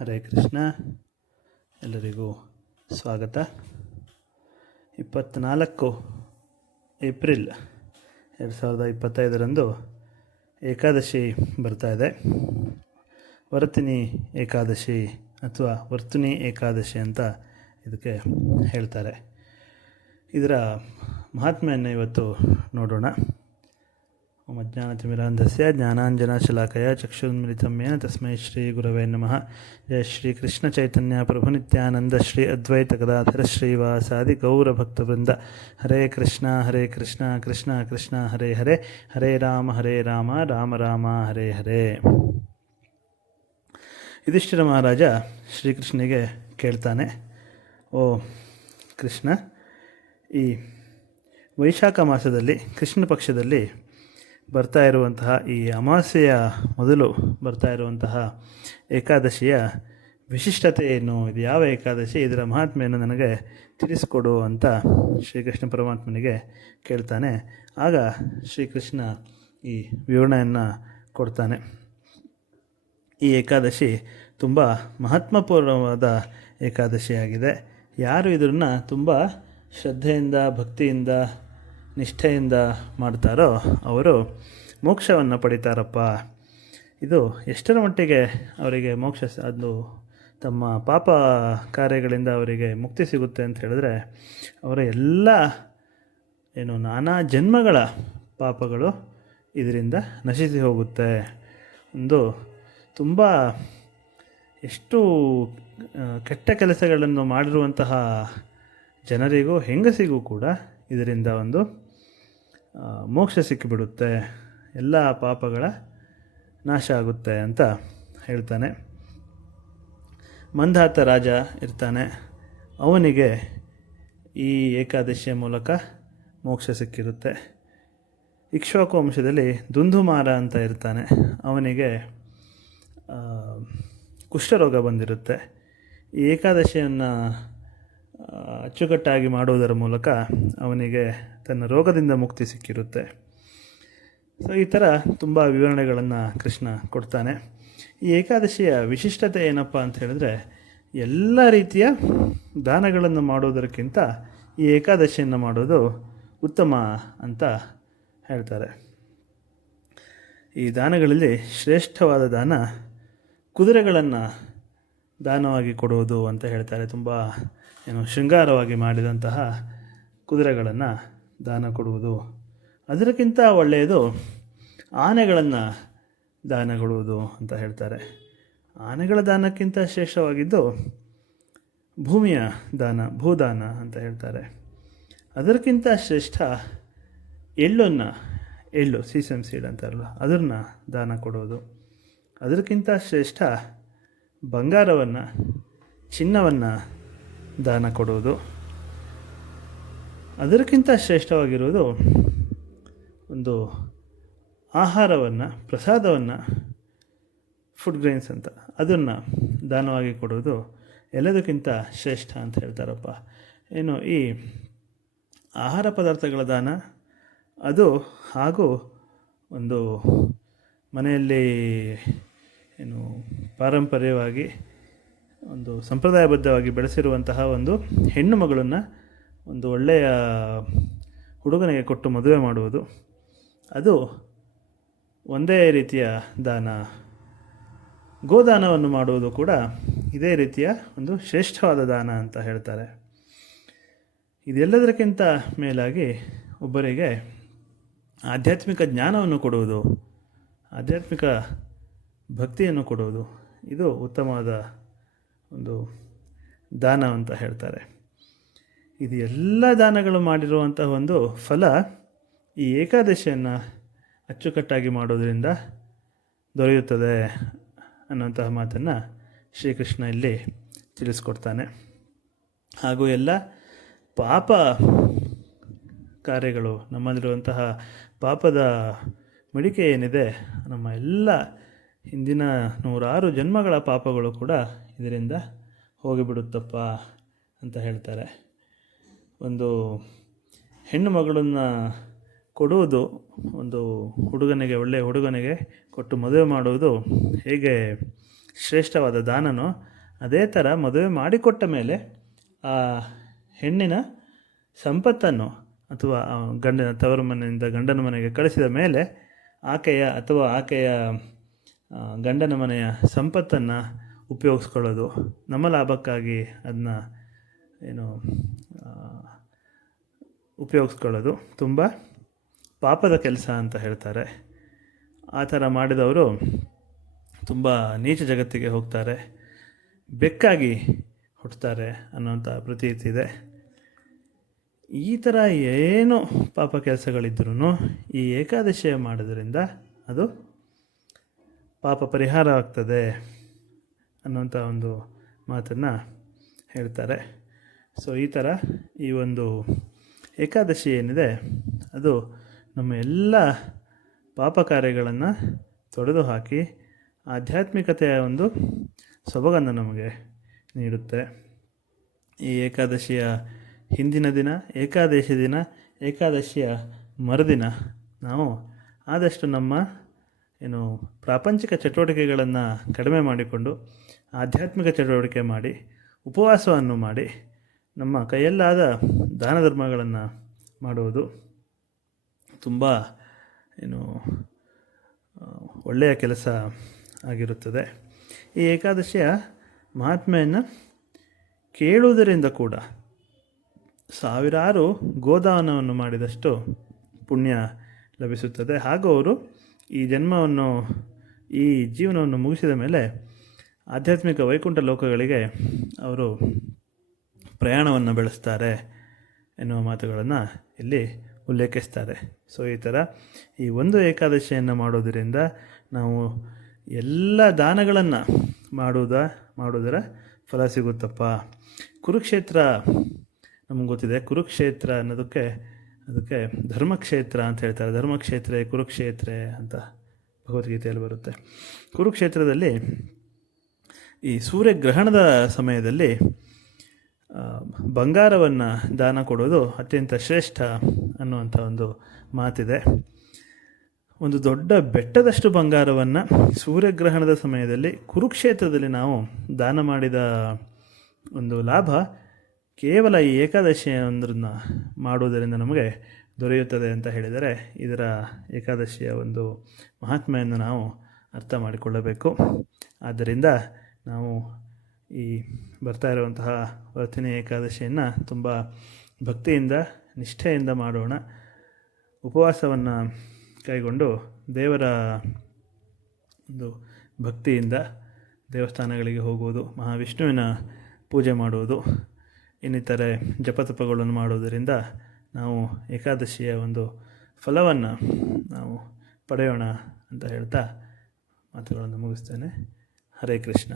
ಹರೇ ಕೃಷ್ಣ. ಎಲ್ಲರಿಗೂ ಸ್ವಾಗತ. ಇಪ್ಪತ್ತ್ನಾಲ್ಕು ಏಪ್ರಿಲ್ ಎರಡು ಸಾವಿರದ ಇಪ್ಪತ್ತೈದರಂದು ಏಕಾದಶಿ ಬರ್ತಾ ಇದೆ. ವರ್ತುನಿ ಏಕಾದಶಿ ಅಥವಾ ವರ್ತುನಿ ಏಕಾದಶಿ ಅಂತ ಇದಕ್ಕೆ ಹೇಳ್ತಾರೆ. ಇದರ ಮಹಾತ್ಮೆಯನ್ನು ಇವತ್ತು ನೋಡೋಣ. ಓಂ ಅಜ್ಞಾನತಿಮಿರಾಂಧಸ್ಯ ಚಕ್ಷುನ್ಮಿಲಿತಮ್ಯೇನ ತಸ್ಮೈ ಶ್ರೀ ಗುರವೇ ನಮಃ ಜಯ ಶ್ರೀ ಕೃಷ್ಣ ಚೈತನ್ಯ ಪ್ರಭು ನಿತ್ಯಾನಂದ ಶ್ರೀ ಅದ್ವೈತ ಗದಾಧರ ಶ್ರೀವಾಸಾದಿ ಗೌರಭಕ್ತವೃಂದ ಹರೇ ಕೃಷ್ಣ ಹರೇ ಕೃಷ್ಣ ಕೃಷ್ಣ ಕೃಷ್ಣ ಹರೇ ಹರೇ ಹರೇ ರಾಮ ಹರೇ ರಾಮ ರಾಮ ರಾಮ ಹರೇ ಹರೇ ಯುಧಿಷ್ಠಿರ ಮಹಾರಾಜ ಶ್ರೀಕೃಷ್ಣನಿಗೆ ಕೇಳ್ತಾನೆ, ಓ ಕೃಷ್ಣ, ಈ ವೈಶಾಖ ಮಾಸದಲ್ಲಿ, ಕೃಷ್ಣ ಪಕ್ಷದಲ್ಲಿ ಬರ್ತಾ ಇರುವಂತಹ ಈ ಅಮಾವಾಸ್ಯೆಯ ಮೊದಲು ಬರ್ತಾ ಇರುವಂತಹ ಏಕಾದಶಿಯ ವಿಶಿಷ್ಟತೆ ಏನು ಇದು ಯಾವ ಏಕಾದಶಿ, ಇದರ ಮಹಾತ್ಮೆಯನ್ನು ನನಗೆ ತಿಳಿಸಿಕೊಡು ಅಂತ ಶ್ರೀಕೃಷ್ಣ ಪರಮಾತ್ಮನಿಗೆ ಕೇಳ್ತಾನೆ. ಆಗ ಶ್ರೀಕೃಷ್ಣ ಈ ವಿವರಣೆಯನ್ನು ಕೊಡ್ತಾನೆ. ಈ ಏಕಾದಶಿ ತುಂಬ ಮಹತ್ವಪೂರ್ಣವಾದ ಏಕಾದಶಿಯಾಗಿದೆ. ಯಾರು ಇದನ್ನು ತುಂಬ ಶ್ರದ್ಧೆಯಿಂದ, ಭಕ್ತಿಯಿಂದ ನಿಷ್ಠೆಯಿಂದ ಮಾಡ್ತಾರೋ ಅವರು ಮೋಕ್ಷವನ್ನು ಪಡಿತಾರಪ್ಪ. ಇದು ಎಷ್ಟರ ಮಟ್ಟಿಗೆ ಅವರಿಗೆ ಮೋಕ್ಷ ಅದು ತಮ್ಮ ಪಾಪ ಕಾರ್ಯಗಳಿಂದ ಅವರಿಗೆ ಮುಕ್ತಿ ಸಿಗುತ್ತೆ ಅಂತ ಹೇಳಿದ್ರೆ, ಅವರ ಎಲ್ಲ ಏನು ನಾನಾ ಜನ್ಮಗಳ ಪಾಪಗಳು ಇದರಿಂದ ನಶಿಸಿ ಹೋಗುತ್ತೆ ಒಂದು ತುಂಬ ಎಷ್ಟು ಕೆಟ್ಟ ಕೆಲಸಗಳನ್ನು ಮಾಡಿರುವಂತಹ ಜನರಿಗೂ, ಹೆಂಗಸಿಗೂ ಕೂಡ ಇದರಿಂದ ಒಂದು ಮೋಕ್ಷ ಸಿಕ್ಕಿಬಿಡುತ್ತೆ, ಎಲ್ಲ ಪಾಪಗಳ ನಾಶ ಆಗುತ್ತೆ ಅಂತ ಹೇಳ್ತಾನೆ. ಮಂದಾತ ರಾಜ ಇರ್ತಾನೆ. ಅವನಿಗೆ ಈ ಏಕಾದಶಿಯ ಮೂಲಕ ಮೋಕ್ಷ ಸಿಕ್ಕಿರುತ್ತೆ. ಇಕ್ಷ್ವಾಕು ವಂಶದಲ್ಲಿ ದುಂದುಮಾರ ಅಂತ ಇರ್ತಾನೆ. ಅವನಿಗೆ ಕುಷ್ಠರೋಗ ಬಂದಿರುತ್ತೆ. ಈ ಏಕಾದಶಿಯನ್ನು ಅಚ್ಚುಕಟ್ಟಾಗಿ ಮಾಡುವುದರ ಮೂಲಕ ಅವನಿಗೆ ತನ್ನ ರೋಗದಿಂದ ಮುಕ್ತಿ ಸಿಕ್ಕಿರುತ್ತೆ. ಸೊ ಈ ಥರ ತುಂಬ ವಿವರಣೆಗಳನ್ನು ಕೃಷ್ಣ ಕೊಡ್ತಾನೆ. ಈ ಏಕಾದಶಿಯ ವಿಶಿಷ್ಟತೆ ಏನಪ್ಪ ಅಂತ ಹೇಳಿದ್ರೆ, ಎಲ್ಲ ರೀತಿಯ ದಾನಗಳನ್ನು ಮಾಡೋದಕ್ಕಿಂತ ಈ ಏಕಾದಶಿಯನ್ನು ಮಾಡೋದು ಉತ್ತಮ ಅಂತ ಹೇಳ್ತಾರೆ. ಈ ದಾನಗಳಲ್ಲಿ ಶ್ರೇಷ್ಠವಾದ ದಾನ ಕುದುರೆಗಳನ್ನು ದಾನವಾಗಿ ಕೊಡುವುದು ಅಂತ ಹೇಳ್ತಾರೆ. ತುಂಬ ಏನು ಶೃಂಗಾರವಾಗಿ ಮಾಡಿದಂತಹ ಕುದುರೆಗಳನ್ನು ದಾನ ಕೊಡುವುದು. ಅದಕ್ಕಿಂತ ಒಳ್ಳೆಯದು ಆನೆಗಳನ್ನು ದಾನ ಕೊಡುವುದು ಅಂತ ಹೇಳ್ತಾರೆ. ಆನೆಗಳ ದಾನಕ್ಕಿಂತ ಶ್ರೇಷ್ಠವಾಗಿದ್ದು ಭೂಮಿಯ ದಾನ, ಭೂದಾನ ಅಂತ ಹೇಳ್ತಾರೆ. ಅದಕ್ಕಿಂತ ಶ್ರೇಷ್ಠ ಎಳ್ಳನ್ನು, ಎಳ್ಳು ಸೀಸಮ್ ಸೀಡ್ ಅಂತಾರಲ್ಲ, ಅದನ್ನು ದಾನ ಕೊಡೋದು ಅದಕ್ಕಿಂತ ಶ್ರೇಷ್ಠ ಬಂಗಾರವನ್ನು, ಚಿನ್ನವನ್ನು ದಾನ ಕೊಡುವುದು. ಅದಕ್ಕಿಂತ ಶ್ರೇಷ್ಠವಾಗಿರುವುದು ಒಂದು ಆಹಾರವನ್ನು, ಪ್ರಸಾದವನ್ನು ಫುಡ್ ಗ್ರೈನ್ಸ್ ಅಂತ. ಅದನ್ನು ದಾನವಾಗಿ ಕೊಡುವುದು ಎಲ್ಲದಕ್ಕಿಂತ ಶ್ರೇಷ್ಠ ಅಂತ ಹೇಳ್ತಾರಪ್ಪ. ಏನು ಈ ಆಹಾರ ಪದಾರ್ಥಗಳ ದಾನ, ಅದು ಹಾಗೂ ಒಂದು ಮನೆಯಲ್ಲಿ ಏನು ಪಾರಂಪರ್ಯವಾಗಿ ಒಂದು ಸಂಪ್ರದಾಯಬದ್ಧವಾಗಿ ಬೆಳೆಸಿರುವಂತಹ ಒಂದು ಹೆಣ್ಣು ಮಗಳನ್ನು ಒಂದು ಒಳ್ಳೆಯ ಹುಡುಗನಿಗೆ ಕೊಟ್ಟು ಮದುವೆ ಮಾಡುವುದು. ಅದು ಒಂದೇ ರೀತಿಯ ದಾನ. ಗೋದಾನವನ್ನು ಮಾಡುವುದು ಕೂಡ ಇದೇ ರೀತಿಯ ಒಂದು ಶ್ರೇಷ್ಠವಾದ ದಾನ ಅಂತ ಹೇಳ್ತಾರೆ. ಇದೆಲ್ಲದಕ್ಕಿಂತ ಮೇಲಾಗಿ ಒಬ್ಬರಿಗೆ ಆಧ್ಯಾತ್ಮಿಕ ಜ್ಞಾನವನ್ನು ಕೊಡುವುದು, ಆಧ್ಯಾತ್ಮಿಕ ಭಕ್ತಿಯನ್ನು ಕೊಡುವುದು, ಇದು ಉತ್ತಮವಾದ ಒಂದು ದಾನ ಅಂತ ಹೇಳ್ತಾರೆ. ಇದು ಎಲ್ಲ ದಾನಗಳು ಮಾಡಿರುವಂತಹ ಒಂದು ಫಲ ಈ ಏಕಾದಶಿಯನ್ನು ಅಚ್ಚುಕಟ್ಟಾಗಿ ಮಾಡೋದರಿಂದ ದೊರೆಯುತ್ತದೆ ಅನ್ನುವಂತಹ ಮಾತನ್ನು ಶ್ರೀಕೃಷ್ಣ ಇಲ್ಲಿ ತಿಳಿಸ್ಕೊಡ್ತಾನೆ. ಹಾಗೂ ಎಲ್ಲ ಪಾಪ ಕಾರ್ಯಗಳು, ನಮ್ಮಲ್ಲಿರುವಂತಹ ಪಾಪದ ಮಡಿಕೆ ಏನಿದೆ, ನಮ್ಮ ಎಲ್ಲ ಹಿಂದಿನ ನೂರಾರು ಜನ್ಮಗಳ ಪಾಪಗಳು ಕೂಡ ಇದರಿಂದ ಹೋಗಿಬಿಡುತ್ತಪ್ಪ ಅಂತ ಹೇಳ್ತಾರೆ. ಒಂದು ಹೆಣ್ಣು ಮಗಳನ್ನು ಕೊಡುವುದು ಒಂದು ಹುಡುಗನಿಗೆ ಒಳ್ಳೆಯ ಹುಡುಗನಿಗೆ ಕೊಟ್ಟು ಮದುವೆ ಮಾಡುವುದು ಹೇಗೆ ಶ್ರೇಷ್ಠವಾದ ದಾನನೋ ಅದೇ ಥರ ಮದುವೆ ಮಾಡಿಕೊಟ್ಟ ಮೇಲೆ ಆ ಹೆಣ್ಣಿನ ಸಂಪತ್ತನ್ನು ಅಥವಾ ಗಂಡನ ತವರು ಮನೆಯಿಂದ ಗಂಡನ ಮನೆಗೆ ಕಳಿಸಿದ ಮೇಲೆ ಆಕೆಯ ಅಥವಾ ಆಕೆಯ ಗಂಡನ ಮನೆಯ ಸಂಪತ್ತನ್ನು ಉಪಯೋಗಿಸ್ಕೊಳ್ಳೋದು, ನಮ್ಮ ಲಾಭಕ್ಕಾಗಿ ಅದನ್ನ ಏನು ಉಪಯೋಗಿಸ್ಕೊಳ್ಳೋದು ತುಂಬ ಪಾಪದ ಕೆಲಸ ಅಂತ ಹೇಳ್ತಾರೆ. ಆ ಥರ ಮಾಡಿದವರು ತುಂಬ ನೀಚ ಜಗತ್ತಿಗೆ ಹೋಗ್ತಾರೆ. ಬೆಕ್ಕಾಗಿ ಹುಟ್ಟುತ್ತಾರೆ ಅನ್ನೋಂಥ ಪ್ರತೀತಿ ಇದೆ. ಈ ಥರ ಏನು ಪಾಪ ಕೆಲಸಗಳಿದ್ರೂ ಈ ಏಕಾದಶಿ ಮಾಡೋದ್ರಿಂದ ಅದು ಪಾಪ ಪರಿಹಾರ ಆಗ್ತದೆ ಅನ್ನೋಂಥ ಒಂದು ಮಾತನ್ನು ಹೇಳ್ತಾರೆ. ಸೊ ಈ ಥರ ಈ ಒಂದು ಏಕಾದಶಿ ಏನಿದೆ, ಅದು ನಮ್ಮ ಎಲ್ಲ ಪಾಪ ಕಾರ್ಯಗಳನ್ನು ತೊಡೆದು ಹಾಕಿ ಆಧ್ಯಾತ್ಮಿಕತೆಯ ಒಂದು ಸೊಬಗನ್ನು ನಮಗೆ ನೀಡುತ್ತೆ. ಈ ಏಕಾದಶಿಯ ಹಿಂದಿನ ದಿನ, ಏಕಾದಶಿ ದಿನ, ಏಕಾದಶಿಯ ಮರುದಿನ ನಾವು ಆದಷ್ಟು ನಮ್ಮ ಏನು ಪ್ರಾಪಂಚಿಕ ಚಟುವಟಿಕೆಗಳನ್ನು ಕಡಿಮೆ ಮಾಡಿಕೊಂಡು ಆಧ್ಯಾತ್ಮಿಕ ಚಟುವಟಿಕೆ ಮಾಡಿ, ಉಪವಾಸವನ್ನು ಮಾಡಿ ನಮ್ಮ ಕೈಯಲ್ಲಾದ ದಾನ ಧರ್ಮಗಳನ್ನು ಮಾಡುವುದು ತುಂಬ, ಏನು ಒಳ್ಳೆಯ ಕೆಲಸ ಆಗಿರುತ್ತದೆ. ಈ ಏಕಾದಶಿಯ ಮಹಾತ್ಮೆಯನ್ನು ಕೇಳುವುದರಿಂದ ಕೂಡ ಸಾವಿರಾರು ಗೋದಾನವನ್ನು ಮಾಡಿದಷ್ಟು ಪುಣ್ಯ ಲಭಿಸುತ್ತದೆ. ಹಾಗೂ ಅವರು ಈ ಜನ್ಮವನ್ನು, ಈ ಜೀವನವನ್ನು ಮುಗಿಸಿದ ಮೇಲೆ ಆಧ್ಯಾತ್ಮಿಕ ವೈಕುಂಠ ಲೋಕಗಳಿಗೆ ಅವರು ಪ್ರಯಾಣವನ್ನು ಬೆಳೆಸ್ತಾರೆ ಎನ್ನುವ ಮಾತುಗಳನ್ನು ಇಲ್ಲಿ ಉಲ್ಲೇಖಿಸ್ತಾರೆ. ಸೊ ಈ ಥರ ಈ ಒಂದು ಏಕಾದಶಿಯನ್ನು ಮಾಡೋದರಿಂದ ನಾವು ಎಲ್ಲ ದಾನಗಳನ್ನು ಮಾಡುವುದ ಮಾಡುವುದರ ಫಲ ಸಿಗುತ್ತಪ್ಪ. ಕುರುಕ್ಷೇತ್ರ, ನಮ್ಗೆ ಗೊತ್ತಿದೆ, ಕುರುಕ್ಷೇತ್ರ ಅನ್ನೋದಕ್ಕೆ, ಅದಕ್ಕೆ ಧರ್ಮಕ್ಷೇತ್ರ ಅಂತ ಹೇಳ್ತಾರೆ. ಧರ್ಮಕ್ಷೇತ್ರ ಕುರುಕ್ಷೇತ್ರ ಅಂತ ಭಗವದ್ಗೀತೆಯಲ್ಲಿ ಬರುತ್ತೆ. ಕುರುಕ್ಷೇತ್ರದಲ್ಲಿ ಈ ಸೂರ್ಯಗ್ರಹಣದ ಸಮಯದಲ್ಲಿ ಬಂಗಾರವನ್ನು ದಾನ ಕೊಡೋದು ಅತ್ಯಂತ ಶ್ರೇಷ್ಠ ಅನ್ನುವಂಥ ಒಂದು ಮಾತಿದೆ. ಒಂದು ದೊಡ್ಡ ಬೆಟ್ಟದಷ್ಟು ಬಂಗಾರವನ್ನು ಸೂರ್ಯಗ್ರಹಣದ ಸಮಯದಲ್ಲಿ ಕುರುಕ್ಷೇತ್ರದಲ್ಲಿ ನಾವು ದಾನ ಮಾಡಿದ ಒಂದು ಲಾಭ ಕೇವಲ ಈ ಏಕಾದಶಿ ಒಂದರನ್ನ ಮಾಡುವುದರಿಂದ ನಮಗೆ ದೊರೆಯುತ್ತದೆ ಅಂತ ಹೇಳಿದರೆ ಇದರ ಏಕಾದಶಿಯ ಒಂದು ಮಹಾತ್ಮೆಯನ್ನು ನಾವು ಅರ್ಥ ಮಾಡಿಕೊಳ್ಳಬೇಕು. ಆದ್ದರಿಂದ ನಾವು ಈ ಬರ್ತಾ ಇರುವಂತಹ ವರ್ತನೆ ಏಕಾದಶಿಯನ್ನು ತುಂಬ ಭಕ್ತಿಯಿಂದ, ನಿಷ್ಠೆಯಿಂದ ಮಾಡೋಣ. ಉಪವಾಸವನ್ನು ಕೈಗೊಂಡು ದೇವರ ಒಂದು ಭಕ್ತಿಯಿಂದ ದೇವಸ್ಥಾನಗಳಿಗೆ ಹೋಗುವುದು, ಮಹಾವಿಷ್ಣುವಿನ ಪೂಜೆ ಮಾಡುವುದು, ಇನ್ನಿತರೆ ಜಪತಪಗಳನ್ನು ಮಾಡುವುದರಿಂದ ನಾವು ಏಕಾದಶಿಯ ಒಂದು ಫಲವನ್ನು ನಾವು ಪಡೆಯೋಣ ಅಂತ ಹೇಳ್ತಾ ಮಾತುಗಳನ್ನು ಮುಗಿಸ್ತೇನೆ. ಹರೇ ಕೃಷ್ಣ.